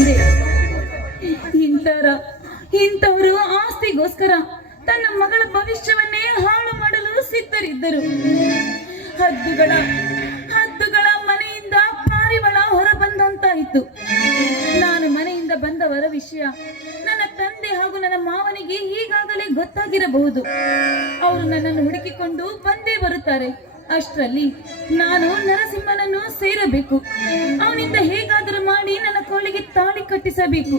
ತಂದೆ ಇಂಥವರು ಆಸ್ತಿಗೋಸ್ಕರ ತನ್ನ ಮಗಳ ಭವಿಷ್ಯವನ್ನೇ ಹಾಳು ಮಾಡಲು ಸಿದ್ಧರಿದ್ದರು. ಹದ್ದುಗಳ ಮನೆಯಿಂದ ಪಾರಿವಾಳ ಹೊರ ಬಂದಂತಾಯಿತು. ನಾನು ಮನೆಯಿಂದ ಬಂದವರ ವಿಷಯ ನನ್ನ ತಂದೆ ಹಾಗೂ ನನ್ನ ಮಾವನಿಗೆ ಈಗಾಗಲೇ ಗೊತ್ತಾಗಿರಬಹುದು. ಅವರು ನನ್ನನ್ನು ಹುಡುಕಿಕೊಂಡು ಬಂದೇ ಬರುತ್ತಾರೆ. ಅಷ್ಟರಲ್ಲಿ ನಾನು ನರಸಿಂಹನನ್ನು ಸೇರಬೇಕು. ಅವನಿಂದ ಹೇಗಾದರೂ ಮಾಡಿ ನನ್ನ ಕೋಳಿಗೆ ತಾಳಿ ಕಟ್ಟಿಸಬೇಕು.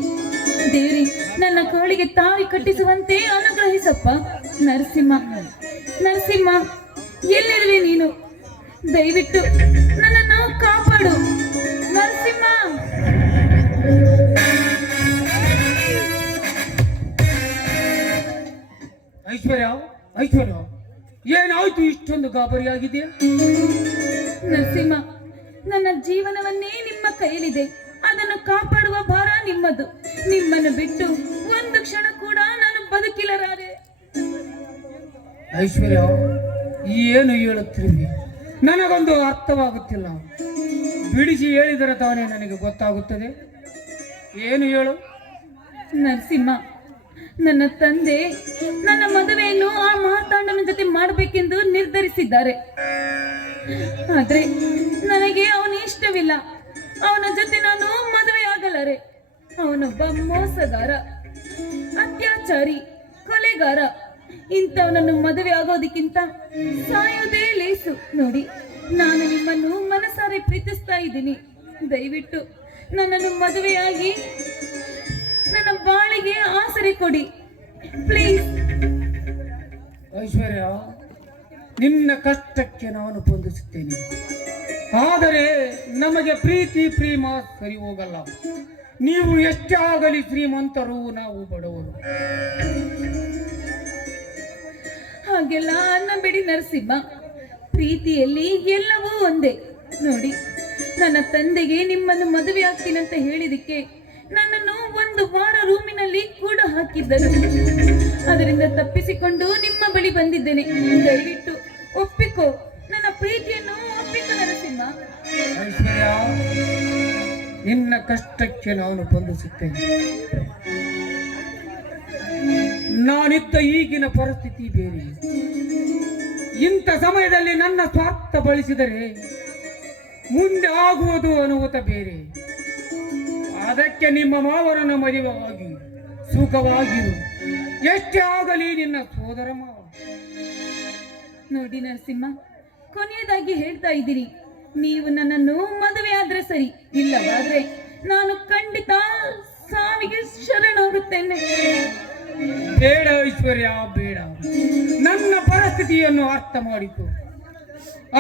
ದೇವಿ, ನನ್ನ ಕೋಳಿಗೆ ತಾಳಿ ಕಟ್ಟಿಸುವಂತೆ ಅನುಗ್ರಹಿಸಪ್ಪ. ನರಸಿಂಹ, ಎಲ್ಲಿರುವೆ ನೀನು? ದಯವಿಟ್ಟು ನನ್ನನ್ನು ಕಾಪಾಡು ನರಸಿಂಹ. ಐಶ್ವರ್ಯ, ಏನಾಯ್ತು? ಇಷ್ಟೊಂದು ಗಾಬರಿಯಾಗಿದೆಯಾ? ನರಸಿಂಹ, ನನ್ನ ಜೀವನವನ್ನೇ ನಿಮ್ಮ ಕೈಯಲ್ಲಿದೆ. ಅದನ್ನು ಕಾಪಾಡುವ ಭಾರ ನಿಮ್ಮದು. ನಿಮ್ಮನ್ನು ಬಿಟ್ಟು ಒಂದು ಕ್ಷಣ ಕೂಡ ನಾನು ಬದುಕಿಲ್ಲರಾದೆ. ಐಶ್ವರ್ಯ, ಏನು ಹೇಳುತ್ತಿರುವೆ? ನನಗೊಂದು ಅರ್ಥವಾಗುತ್ತಿಲ್ಲ. ಬಿಡಿಸಿ ಹೇಳಿದರೆ ತಾನೇ ನನಗೆ ಗೊತ್ತಾಗುತ್ತದೆ. ಏನು ಹೇಳು? ನರಸಿಂಹ, ನನ್ನ ತಂದೆ ನನ್ನ ಮದುವೆಯನ್ನು ಆ ಮಾರ್ತಾಂಡನ ಜೊತೆ ಮಾಡಬೇಕೆಂದು ನಿರ್ಧರಿಸಿದ್ದಾರೆ. ಆದ್ರೆ ನನಗೆ ಅವನು ಇಷ್ಟವಿಲ್ಲ. ಅವನ ಜೊತೆ ನಾನು ಮದುವೆ ಆಗಲಾರೆ. ಅವನೊಬ್ಬ ಮೋಸಗಾರ, ಅತ್ಯಾಚಾರಿ, ಕೊಲೆಗಾರ. ಇಂಥವನನ್ನು ಮದುವೆ ಆಗೋದಕ್ಕಿಂತ ಸಾಯೋದೇ ಲೇಸು. ನೋಡಿ, ನಾನು ನಿಮ್ಮನ್ನು ಮನಸಾರೆ ಪ್ರೀತಿಸ್ತಾ ಇದ್ದೀನಿ. ದಯವಿಟ್ಟು ನನ್ನನ್ನು ಮದುವೆಯಾಗಿ ನನ್ನ ಬಾಳಿಗೆ ಆಸರೆ ಕೊಡಿ, ಪ್ಲೀಸ್. ಐಶ್ವರ್ಯ, ನಿನ್ನ ಕಷ್ಟಕ್ಕೆ ನಾನು ಸ್ಪಂದಿಸುತ್ತೇನೆ. ಆದರೆ ನಮಗೆ ಪ್ರೀತಿ ಪ್ರೇಮ ಸರಿ ಹೋಗಲ್ಲ. ನೀವು ಎಷ್ಟೇ ಆಗಲಿ ಶ್ರೀಮಂತರು, ನಾವು ಬಡವರು. ಹಾಗೆಲ್ಲ ಅನ್ನಬೇಡಿ ನರಸಿಂಹ. ಪ್ರೀತಿಯಲ್ಲಿ ಎಲ್ಲವೂ ಒಂದೇ. ನೋಡಿ, ನನ್ನ ತಂದೆಗೆ ನಿಮ್ಮನ್ನು ಮದುವೆ ಆಗ್ತೀನಂತ ಹೇಳಿದಕ್ಕೆ ನನ್ನನ್ನು 1 ವಾರ ರೂಮಿನಲ್ಲಿ ಕೂಡ ಹಾಕಿದ್ದರು. ಅದರಿಂದ ತಪ್ಪಿಸಿಕೊಂಡು ನಿಮ್ಮ ಬಳಿ ಬಂದಿದ್ದೇನೆ. ದಯವಿಟ್ಟು ಒಪ್ಪಿಕೋ, ನನ್ನ ಪ್ರೀತಿಯನ್ನು ಒಪ್ಪಿಕೋ ನರಸಿಂಹ. ಐಶ್ವರ್ಯ, ನಿನ್ನ ಕಷ್ಟಕ್ಕೆ ನಾನು ಸ್ಪಂದಿಸುತ್ತೇನೆ. ನಾನಿದ್ದ ಈಗಿನ ಪರಿಸ್ಥಿತಿ ಬೇರೆ. ಇಂಥ ಸಮಯದಲ್ಲಿ ನನ್ನ ಸ್ವಾರ್ಥ ಬಳಸಿದರೆ ಮುಂದೆ ಆಗುವುದು ಅನುಭೂತ ಬೇರೆ. ಅದಕ್ಕೆ ನಿಮ್ಮ ಮಾವನನ್ನು ಮದುವೆಯಾಗಿ ಸುಖವಾಗಿರು. ಎಷ್ಟೇ ಆಗಲಿ ನಿನ್ನ ಸೋದರ ಮಾವ. ನೋಡಿ ನರಸಿಂಹ, ಕೊನೆಯದಾಗಿ ಹೇಳ್ತಾ ಇದ್ದೀರಿ, ನೀವು ನನ್ನನ್ನು ಮದುವೆ ಆದ್ರೆ ಸರಿ, ಇಲ್ಲವಾದ್ರೆ ನಾನು ಖಂಡಿತ ಸಾವಿಗೆ ಶರಣಾಗುತ್ತೇನೆ. ಬೇಡ ಐಶ್ವರ್ಯ, ಬೇಡ. ನನ್ನ ಪರಿಸ್ಥಿತಿಯನ್ನು ಅರ್ಥ ಮಾಡಿತು.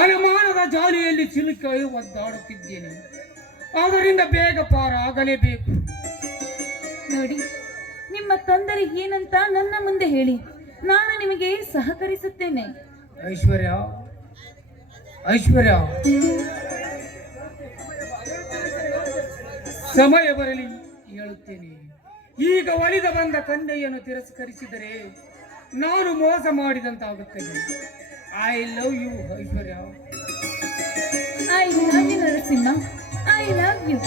ಅನುಮಾನದ ಜಾಲಿಯಲ್ಲಿ ಸಿಲುಕಿ ಒದ್ದಾಡುತ್ತಿದ್ದೇನೆ. ಅದರಿಂದ ಬೇಗ ಪಾರಾಗಲೇಬೇಕು. ನೋಡಿ, ನಿಮ್ಮ ತೊಂದರೆ ಏನಂತ ನನ್ನ ಮುಂದೆ ಹೇಳಿ, ನಾನು ನಿಮಗೆ ಸಹಕರಿಸುತ್ತೇನೆ. ಐಶ್ವರ್ಯ, ಸಮಯ ಬರಲಿ ಹೇಳುತ್ತೇನೆ. ಈಗ ಒಲಿದ ಬಂದ ಕನ್ಯೆಯನ್ನು ತಿರಸ್ಕರಿಸಿದರೆ ನಾನು ಮೋಸ ಮಾಡಿದಂತಾಗುತ್ತೇನೆ. I love you Aishwarya. I love you Narasimha. I love you.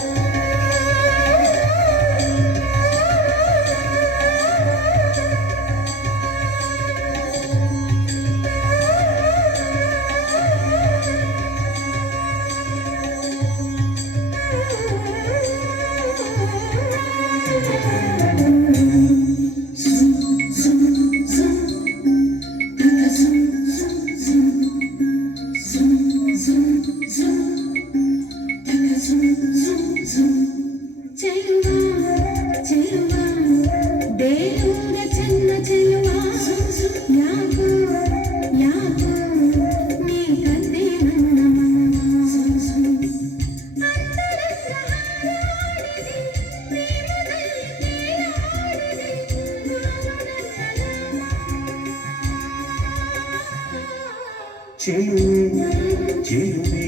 ಚೆಲುವೆ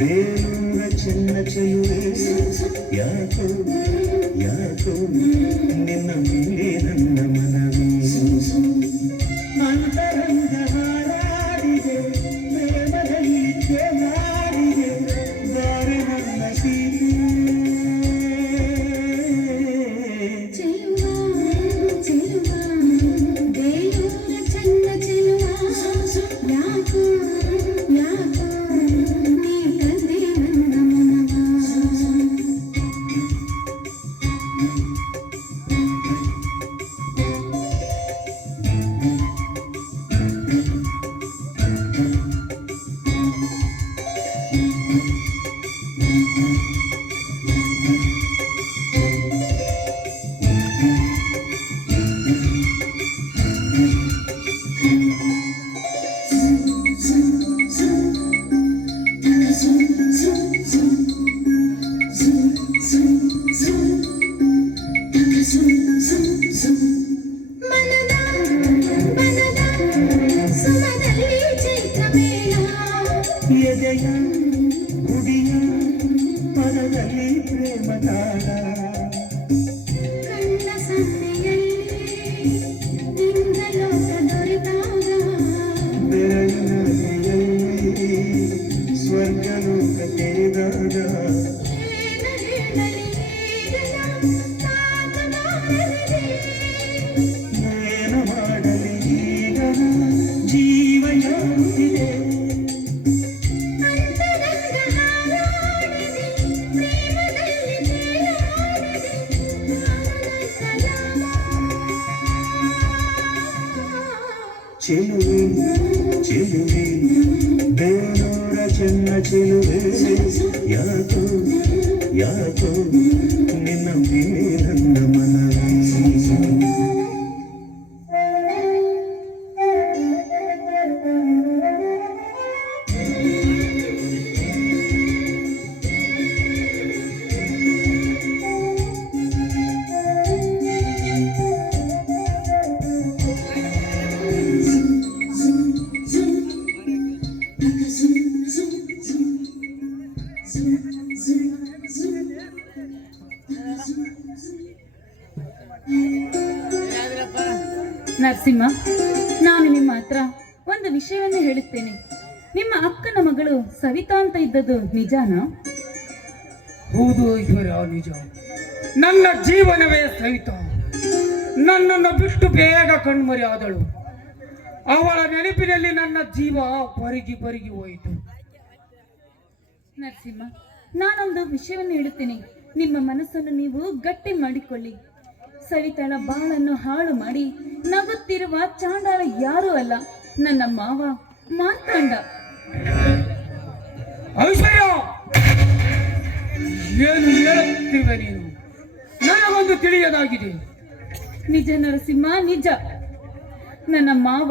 ಬೇಲೂರ ಚೆನ್ನ ಚೆಲುವೆ ಯಾಕೋ ಯಾಕೋ ನಿನ್ನ ಮೇಲೆ ನನ್ನ ಮನವಿ ಅಂತರಂಗ ಹಾರಾಡಿದೆ ಪ್ರೇಮದಲ್ಲಿ ಮಾಡಿದೆ ಬಾರೆ ನನ್ನ ಸೀತೆ ಹಾಡ ಕಣ್ಣ ಸನ್ನೆಯಲ್ಲಿ ಇಂದ್ರಲೋಕ ದೊರೆತಾಗ ಬೆರಳಿನ ಕೈಯಲ್ಲಿ ಸ್ವರ್ಗಲೋಕ ತೆರೆದಾಗ ಏನ ಹೇಳಲಿ ಈಗಲ ಸಾಕದಾಗಲಿದೆ. ಏನು ಮಾಡಲಿ ಈಗ ಜೀವ ಯಾರುತ್ತಿದೆ ಅಂತರಂಗ ಹಾರಾಡಿದೆ, ಪ್ರೇಮದಲ್ಲಿ ತೇಲಾಡಿದೆ, ಪ್ರಾಣದ ಸಲಾಮ. ಚೆಲುವೆ ಚೆಲುವೆ ಬೇನೂರ ಚೆನ್ನ ಚೆಲುವೆ ಯಾಕೋ ಯಾಕೋ ನಿನ್ನ ಮೇಲೆ ನನ್ನ ಮನವೇ ನರಸಿಂಹ, ನಾನು ನಿಮ್ಮ ಹತ್ರ ಒಂದು ವಿಷಯವನ್ನು ಹೇಳುತ್ತೇನೆ. ನಿಮ್ಮ ಅಕ್ಕನ ಮಗಳು ಸವಿತಾ ಅಂತ ಇದ್ದದ್ದು ನಿಜಾನಾ? ಹೌದು ಐಶ್ವರ್ಯ, ನಿಜ. ನನ್ನ ಜೀವನವೇ ಸವಿತಾ ನನ್ನನ್ನು ಬಿಟ್ಟು ಬೇಗ ಕಣ್ಮರಿ ಆದಳು. ಅವಳ ನೆನಪಿನಲ್ಲಿ ನನ್ನ ಜೀವ ಬರಿಗಿ ಬರಿಗಿ ಹೋಯಿತು. ನರಸಿಂಹ, ನಾನೊಂದು ವಿಷಯವನ್ನು ಹೇಳುತ್ತೇನೆ. ನಿಮ್ಮ ಮನಸ್ಸನ್ನು ನೀವು ಗಟ್ಟಿ ಮಾಡಿಕೊಳ್ಳಿ. ಸವಿತಾಳ ಬಾಳನ್ನು ಹಾಳು ಮಾಡಿ ನಗುತ್ತಿರುವ ಚಾಂಡಾಲ ಯಾರೂ ಅಲ್ಲ, ನನ್ನ ಮಾವ ಮಾರ್ತಾಂಡ. ಐಶ್ವರ್ಯ, ಏನು ಹೇಳುತ್ತಿರುವೆ ನೀನು? ನನಗೊಂದು ತಿಳಿಯದಾಗಿದೆ. ನಿಜ ನರಸಿಂಹ, ನಿಜ. ನನ್ನ ಮಾವ